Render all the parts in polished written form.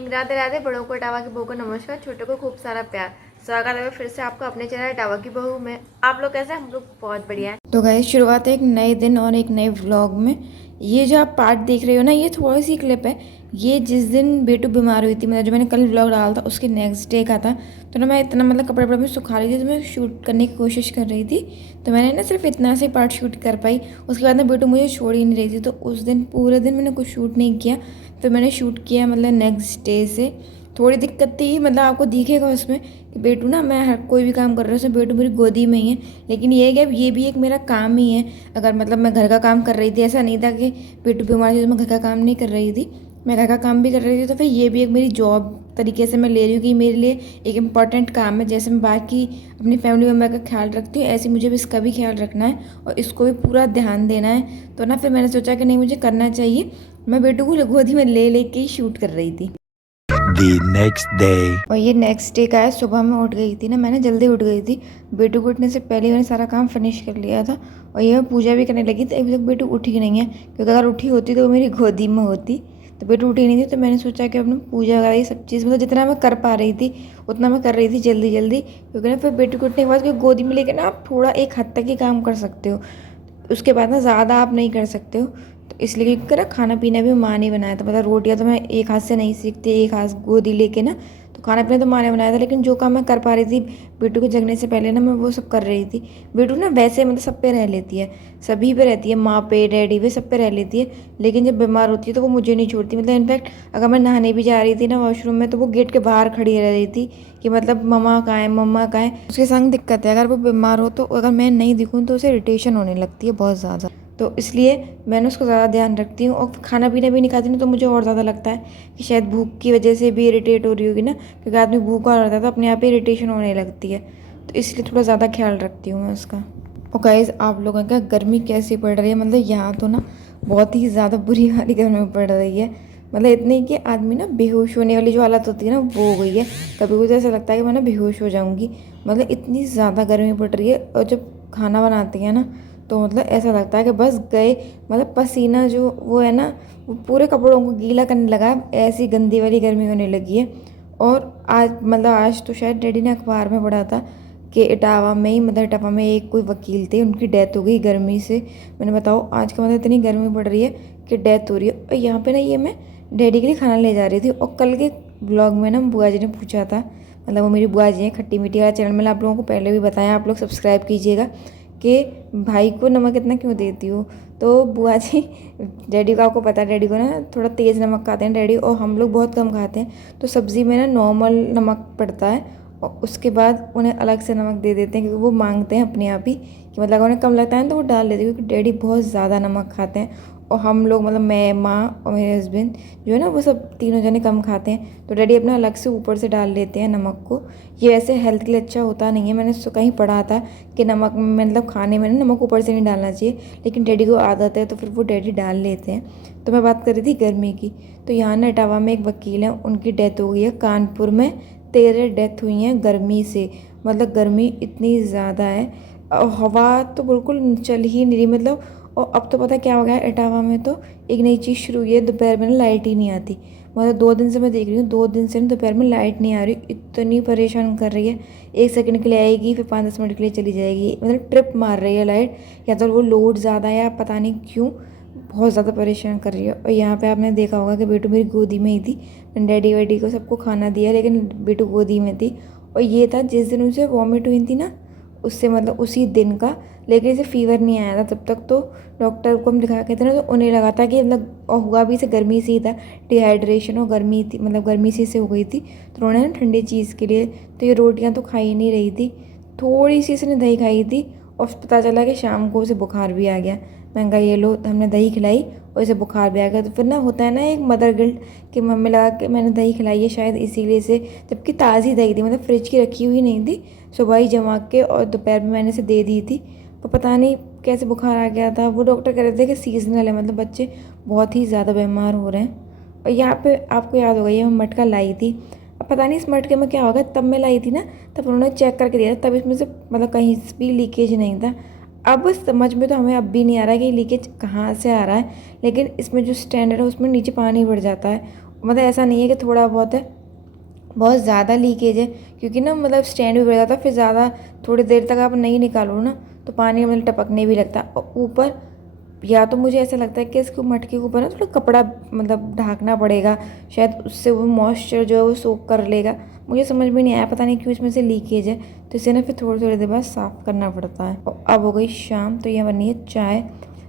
Morning. Radhe Radhe. बड़ों को tower की बहू को नमस्कार, छोटों को खूब सारा प्यार। स्वागत है फिर से आपको अपने चैनल टावा की बहू में। आप लोग कैसे हैं? हम लोग बहुत बढ़िया है। तो गाइस शुरुआत है एक नए दिन और एक नए व्लॉग में। ये जो आप पार्ट देख रहे हो ना, ये थोड़ी सी क्लिप है। ये जिस दिन बेटू बीमार हुई थी, मतलब जो मैंने कल व्लॉग डाला था उसके नेक्स्ट डे का था। तो ना मैं इतना मतलब कपड़े में सुखा रही थी, तो मैं शूट करने की कोशिश कर रही थी। तो मैंने ना सिर्फ इतना से पार्ट शूट कर पाई। उसके बाद ना बेटू मुझे छोड़ ही नहीं रही थी, तो उस दिन पूरे दिन मैंने कुछ शूट नहीं किया। फिर मैंने शूट किया मतलब नेक्स्ट डे से। थोड़ी दिक्कत थी, मतलब आपको दिखेगा उसमें कि बेटू ना, मैं हर कोई भी काम कर रही हूँ उसमें बेटू मेरी गोदी में ही है। लेकिन ये है कि अब ये भी एक मेरा काम ही है। अगर मतलब मैं घर का काम कर रही थी, ऐसा नहीं था कि बेटू बीमार थी तो मैं घर का काम नहीं कर रही थी, मैं घर का काम भी कर रही थी। तो फिर ये भी एक मेरी जॉब तरीके से मैं ले रही हूँ कि मेरे लिए एक इम्पॉर्टेंट काम है। जैसे मैं बाकी अपनी फैमिली मेम्बर का ख्याल रखती हूँ, ऐसे मुझे भी इसका भी ख्याल रखना है और इसको भी पूरा ध्यान देना है। तो ना फिर मैंने सोचा कि नहीं, मुझे करना चाहिए। मैं बेटू को गोदी में ले लेके ही शूट कर रही थी। The next day. और ये नेक्स्ट डे का है। सुबह में उठ गई थी ना, मैंने जल्दी उठ गई थी। बेटू को उठने से पहले मैंने सारा काम फिनिश कर लिया था। और ये मैं पूजा भी करने लगी थी। अभी तक बेटू उठी नहीं है, क्योंकि अगर उठी होती तो वो मेरी गोदी में होती। तो बेटू उठी नहीं थी, तो मैंने सोचा कि अपना पूजा वगैरह ये सब चीज़, मतलब जितना मैं कर पा रही थी उतना मैं कर रही थी जल्दी जल्दी। क्योंकि ना फिर बेटू को उठने के बाद गोदी में लेकर ना आप थोड़ा एक हद तक ही काम कर सकते हो, उसके बाद ना ज़्यादा आप नहीं कर सकते हो। तो इसलिए क्योंकि ना खाना पीना भी माँ ने बनाया था। मतलब रोटियाँ तो मैं एक हाथ से नहीं सीखती, एक हाथ गोदी लेके ना। तो खाना पीना तो माँ ने बनाया था, लेकिन जो काम मैं कर पा रही थी बेटू के जगने से पहले ना, मैं वो सब कर रही थी। बेटू ना वैसे मतलब सब पे रह लेती है, सभी पे रहती है, माँ पे, डैडी पे, सब पे रह लेती है। लेकिन जब बीमार होती है तो वो मुझे नहीं छोड़ती। मतलब इनफैक्ट अगर मैं नहाने भी जा रही थी ना वॉशरूम में, तो वो गेट के बाहर खड़ी रह रही थी कि मतलब मम्मा कहाँ है, मम्मा कहाँ है। उसके संग दिक्कत है, अगर वो बीमार हो तो अगर मैं नहीं दिखूँ तो उसे इरिटेशन होने लगती है बहुत ज़्यादा। तो इसलिए मैंने उसको ज़्यादा ध्यान रखती हूँ। और खाना पीना भी नहीं खाती ना, तो मुझे और ज़्यादा लगता है कि शायद भूख की वजह से भी इरिटेट हो रही होगी ना, क्योंकि आदमी भूखा रहता है तो अपने आप ही इरिटेशन होने लगती है। तो इसलिए थोड़ा ज़्यादा ख्याल रखती हूँ मैं उसका। और गाइस, आप लोगों का गर्मी कैसी पड़ रही है? मतलब यहाँ तो ना बहुत ही ज़्यादा बुरी वाली गर्मी पड़ रही है। मतलब इतनी कि आदमी ना बेहोश होने वाली जो हालत होती है ना, वो हो गई है। कभी कभी तो ऐसा लगता है कि मैं ना बेहोश हो जाऊँगी। मतलब इतनी ज़्यादा गर्मी पड़ रही है। और जब खाना बनाती हैं ना, तो मतलब ऐसा लगता है कि बस गए, मतलब पसीना जो वो है ना, वो पूरे कपड़ों को गीला करने लगा है। ऐसी गंदी वाली गर्मी होने लगी है। और आज तो शायद डैडी ने अखबार में पढ़ा था कि इटावा में ही, मतलब इटावा में एक कोई वकील थे, उनकी डेथ हो गई गर्मी से। मैंने बताओ, आज का मतलब इतनी गर्मी पड़ रही है कि डेथ हो रही है। और यहाँ पे ना ये मैं डैडी के लिए खाना ले जा रही थी। और कल के ब्लॉग में ना बुआ जी ने पूछा था, मतलब वो मेरी बुआ जी हैं, खट्टी मीठी वाला चैनल में आप लोगों को पहले भी बताया, आप लोग सब्सक्राइब कीजिएगा, कि भाई को नमक इतना क्यों देती हो। तो बुआ जी, डैडी को आपको पता है, डैडी को ना थोड़ा तेज़ नमक खाते हैं डैडी, और हम लोग बहुत कम खाते हैं। तो सब्ज़ी में ना नॉर्मल नमक पड़ता है, और उसके बाद उन्हें अलग से नमक दे देते हैं, क्योंकि वो मांगते हैं अपने आप ही कि मतलब अगर उन्हें कम लगता है तो वो डाल देते हैं, क्योंकि डैडी बहुत ज़्यादा नमक खाते हैं। और हम लोग, मतलब मैं, माँ और मेरे हस्बैंड जो है ना, वो सब तीनों जने कम खाते हैं। तो डैडी अपना अलग से ऊपर से डाल लेते हैं नमक को। ये वैसे हेल्थ के लिए अच्छा होता नहीं है, मैंने कहीं पढ़ा था कि नमक मतलब खाने में ना नमक ऊपर से नहीं डालना चाहिए, लेकिन डैडी को आदत है तो फिर वो डैडी डाल लेते हैं। तो मैं बात कर रही थी गर्मी की। तो यहाँ ना इटावा में एक वकील हैं, उनकी डेथ हो गई है। कानपुर में 13 डेथ हुई हैं गर्मी से। मतलब गर्मी इतनी ज़्यादा है, और हवा तो बिल्कुल चल ही नहीं रही। मतलब और अब तो पता क्या हो गया है, इटावा में तो एक नई चीज़ शुरू हुई है, दोपहर में ना लाइट ही नहीं आती। मतलब 2 दिन से मैं देख रही हूँ, 2 दिन से दोपहर में लाइट नहीं आ रही। इतनी परेशान कर रही है। 1 सेकंड के लिए आएगी, फिर 5-10 मिनट के लिए चली जाएगी। मतलब ट्रिप मार रही है लाइट, या तो वो लोड ज़्यादा है, या पता नहीं क्यों बहुत ज़्यादा परेशान कर रही है। और यहाँ पे आपने देखा होगा कि बेटू मेरी गोदी में ही थी। मैंने डैडी वैडी को सबको खाना दिया, लेकिन बेटू गोदी में थी। और ये था जिस दिन उसे वॉमिट हुई थी ना, उससे मतलब उसी दिन का। लेकिन इसे फीवर नहीं आया था तब तक। तो डॉक्टर को हम दिखा के थे ना, तो उन्हें लगा था कि मतलब, और हुआ भी इसे गर्मी से ही था, डिहाइड्रेशन और गर्मी थी, मतलब गर्मी से हो गई थी। तो उन्होंने ना ठंडी चीज़ के लिए, तो ये रोटियां तो खा ही नहीं रही थी। थोड़ी सी इसने दही खाई थी, और पता चला कि शाम को उसे बुखार भी आ गया। मैंने कहा ये लो, हमने दही खिलाई और इसे बुखार भी आ गया। तो फिर ना होता है ना एक मदर गिल्ट, कि मम्मी लगा कि मैंने दही खिलाई है शायद इसीलिए से, जबकि ताज़ी दही थी, मतलब फ्रिज की रखी हुई नहीं थी। सुबह ही जमा के और दोपहर में मैंने इसे दे दी थी। तो पता नहीं कैसे बुखार आ गया था। वो डॉक्टर कह रहे थे कि सीजनल है, मतलब बच्चे बहुत ही ज़्यादा बीमार हो रहे हैं। और यहाँ पे आपको याद होगा, ये मैं मटका लाई थी। अब पता नहीं इस मटके में क्या होगा, तब मैं लाई थी ना, तब उन्होंने चेक करके दिया था, तब इसमें से मतलब कहीं भी लीकेज नहीं था। अब समझ में तो हमें अब भी नहीं आ रहा है कि लीकेज कहाँ से आ रहा है, लेकिन इसमें जो स्टैंडर्ड है उसमें नीचे पानी भर जाता है। मतलब ऐसा नहीं है कि थोड़ा बहुत है, बहुत ज़्यादा लीकेज है, क्योंकि ना मतलब स्टैंड भी बढ़ जाता है, फिर ज़्यादा थोड़ी देर तक आप नहीं निकालो ना तो पानी मतलब टपकने भी लगता है। और ऊपर या तो मुझे ऐसा लगता है कि इसको मटके के ऊपर ना थोड़ा कपड़ा मतलब ढाकना पड़ेगा, शायद उससे वो मॉइस्चर जो है वो सोख कर लेगा। मुझे समझ में नहीं आया, पता नहीं क्यों इसमें से लीकेज है, तो इसे ना फिर थोड़ी थोड़ी देर बाद साफ़ करना पड़ता है। और अब हो गई शाम, तो ये बनी है चाय।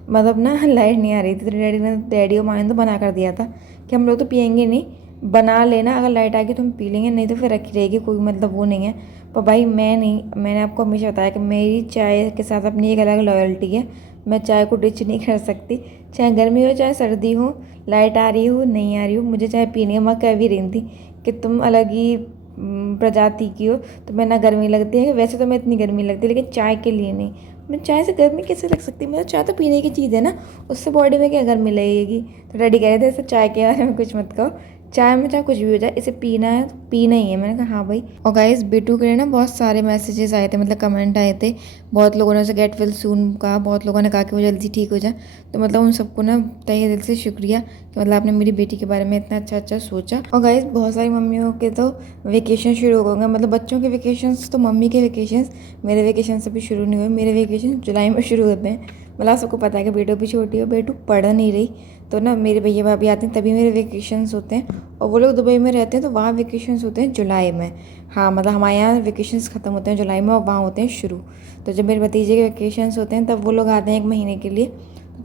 मतलब ना लाइट नहीं आ रही थी, तो डैडी और माँ ने तो बना कर दिया था कि हम लोग तो पियेंगे नहीं, बना लेना, अगर लाइट आ गई तो हम पी लेंगे, नहीं तो फिर रखी रहेगी, कोई मतलब वो नहीं है। पर भाई मैं नहीं, मैंने आपको हमेशा बताया कि मेरी चाय के साथ अपनी एक अलग लॉयल्टी है। मैं चाय को डिच नहीं कर सकती, चाहे गर्मी हो चाहे सर्दी हो, लाइट आ रही हो नहीं आ रही हो, मुझे चाय पीनी है। मैं कह भी रही थी कि तुम अलग ही प्रजाति की हो, तो मैं ना गर्मी लगती है, वैसे तो मैं इतनी गर्मी लगती है, लेकिन चाय के लिए नहीं। मैं चाय से गर्मी कैसे लग सकती है, मतलब चाय तो पीने की चीज़ है ना, उससे बॉडी में क्या गर्मी लगेगी। तो डैडी कह रहे थे ऐसे चाय के बारे में कुछ मत कहो, चाय में चाहे कुछ भी हो जाए, इसे पीना है तो पीना ही है। मैंने कहा हाँ भाई। और गाइस बिटू के लिए ना बहुत सारे मैसेजेस आए थे, मतलब कमेंट आए थे, बहुत लोगों ने उसे गेट वेल सून कहा, बहुत लोगों ने कहा कि वो जल्दी ठीक हो जाए। तो मतलब उन सबको ना तहे दिल से शुक्रिया कि मतलब आपने मेरी बेटी के बारे में इतना अच्छा अच्छा सोचा। और गाइस बहुत सारी मम्मियों के तो वेकेशन शुरू हो गए, मतलब बच्चों के वेकेशंस तो मम्मी के वेकेशंस, मेरे वेकेशन अभी शुरू नहीं हुए। मेरे वेकेशन जुलाई में शुरू होते हैं। मतलब सबको पता है कि बेटू भी छोटी है, बेटू पढ़ नहीं रही, तो ना मेरे भैया भाभी आते हैं तभी मेरे वेकेशंस होते हैं। और वो लोग दुबई में रहते हैं, तो वहाँ वेकेशंस होते हैं जुलाई में। हाँ मतलब हमारे यहाँ वेकेशंस ख़त्म होते हैं जुलाई में और वहाँ होते हैं शुरू। तो जब मेरे भतीजे के वेकेशंस होते हैं तब वो लोग आते हैं 1 महीने के लिए,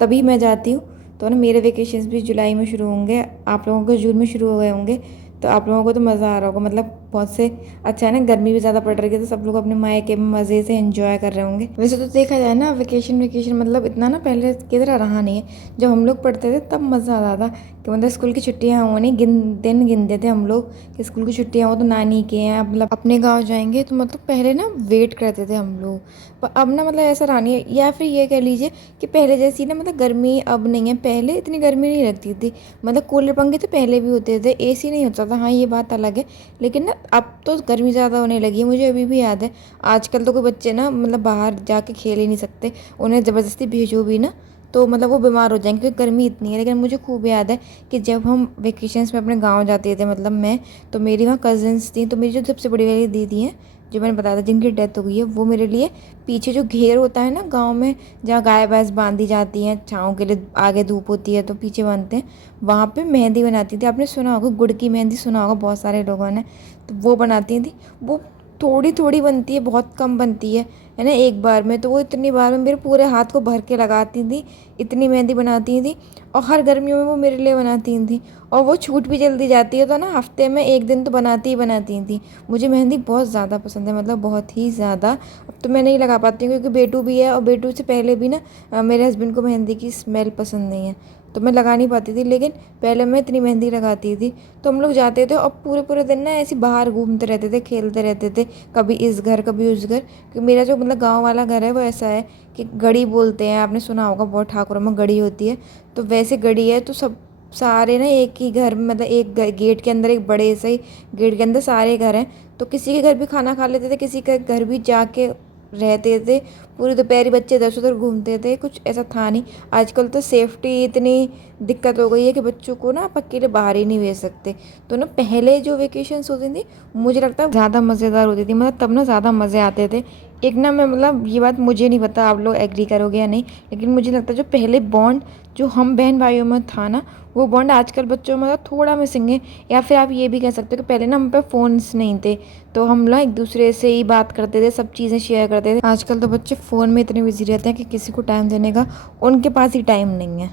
तभी मैं जाती हूँ। तो ना मेरे वेकेशंस भी जुलाई में शुरू होंगे, आप लोगों के जून में शुरू हो गए होंगे, तो आप लोगों को तो मज़ा आ रहा होगा। मतलब बहुत से अच्छा है ना, गर्मी भी ज़्यादा पड़ रही है, तो सब लोग अपने मायके में मज़े से एंजॉय कर रहे होंगे। वैसे तो देखा जाए ना वेकेशन मतलब इतना ना पहले की तरह रहा नहीं है। जब हम लोग पढ़ते थे तब मज़ा आता था कि मतलब स्कूल की छुट्टियाँ होनी, दिन गिनते थे हम लोग कि स्कूल की छुट्टियाँ हो तो नानी के हैं, मतलब अपने गाँव जाएंगे। तो मतलब पहले ना वेट करते थे हम लोग, पर अब ना मतलब ऐसा रहा नहीं है। या फिर ये कह लीजिए कि पहले जैसी ना मतलब गर्मी अब नहीं है, पहले इतनी गर्मी नहीं लगती थी। मतलब कूलर पंखे तो पहले भी होते थे, एसी नहीं होता था, हाँ ये बात अलग है। लेकिन ना अब तो गर्मी ज़्यादा होने लगी है। मुझे अभी भी याद है, आजकल तो कोई बच्चे ना मतलब बाहर जाके खेल ही नहीं सकते, उन्हें ज़बरदस्ती भेजो भी ना तो मतलब वो बीमार हो जाएंगे क्योंकि गर्मी इतनी है। लेकिन मुझे खूब याद है कि जब हम वेकेशंस में अपने गांव जाते थे, मतलब मैं, तो मेरी वहाँ कज़न्स थी, तो मेरी जो सबसे बड़ी वाली दीदी हैं जो मैंने बताया था जिनकी डेथ हो गई है, वो मेरे लिए पीछे जो घेर होता है ना गांव में जहाँ गाय भैंस बांधी जाती हैं छाँव के लिए, आगे धूप होती है तो पीछे बांधते हैं, वहाँ पे मेहंदी बनाती थी। आपने सुना होगा गुड़ की मेहंदी, सुना होगा बहुत सारे लोगों ने, तो वो बनाती थी। वो थोड़ी थोड़ी बनती है, बहुत कम बनती है ना एक बार में, तो वो इतनी बार में मेरे पूरे हाथ को भर के लगाती थी, इतनी मेहंदी बनाती थी। और हर गर्मियों में वो मेरे लिए बनाती थी, और वो छूट भी जल्दी जाती है, तो ना हफ्ते में 1 दिन तो बनाती ही बनाती थी। मुझे मेहंदी बहुत ज़्यादा पसंद है, मतलब बहुत ही ज़्यादा। अब तो मैं नहीं लगा पाती हूँ क्योंकि बेटू भी है, और बेटू से पहले भी ना मेरे हस्बैंड को मेहंदी की स्मेल पसंद नहीं है, तो मैं लगा नहीं पाती थी। लेकिन पहले मैं इतनी मेहंदी लगाती थी, तो हम लोग जाते थे और पूरे पूरे दिन ना ऐसे बाहर घूमते रहते थे, खेलते रहते थे, कभी इस घर कभी उस घर। क्योंकि मेरा जो मतलब गांव वाला घर है वो ऐसा है कि गढ़ी बोलते हैं, आपने सुना होगा, बहुत ठाकुरों में गढ़ी होती है, तो वैसे गढ़ी है। तो सब सारे ना एक ही घर में, मतलब एक गेट के अंदर, एक बड़े से ही गेट के अंदर सारे घर हैं, तो किसी के घर भी खाना खा लेते थे, किसी के घर भी जाके रहते थे। पूरी दोपहरी बच्चे इधर उधर घूमते थे, कुछ ऐसा था नहीं। आजकल तो सेफ्टी इतनी दिक्कत हो गई है कि बच्चों को ना आप अकेले बाहर ही नहीं भेज सकते। तो ना पहले जो वेकेशंस होती थी मुझे लगता है ज़्यादा मज़ेदार होती थी, मतलब तब ना ज़्यादा मज़े आते थे। एक ना मैं मतलब ये बात मुझे नहीं पता आप लोग एग्री करोगे या नहीं, लेकिन मुझे लगता है जो पहले बॉन्ड जो हम बहन भाइयों में था ना, वो बॉन्ड आजकल बच्चों में मतलब थोड़ा मिसिंग है। या फिर आप ये भी कह सकते हो कि पहले ना हम पे फ़ोन्स नहीं थे, तो हम लोग एक दूसरे से ही बात करते थे, सब चीज़ें शेयर करते थे। आजकल तो बच्चे फ़ोन में इतने बिजी रहते हैं कि किसी को टाइम देने का उनके पास ही टाइम नहीं है।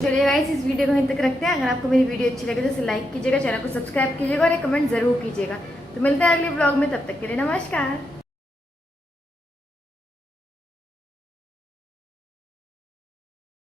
चलिए गाइस, इस वीडियो को यहीं तक रखते हैं। अगर आपको मेरी वीडियो अच्छी लगे तो इसे लाइक कीजिएगा, चैनल को सब्सक्राइब कीजिएगा और एक कमेंट जरूर कीजिएगा। तो मिलते हैं अगले ब्लॉग में, तब तक के लिए नमस्कार।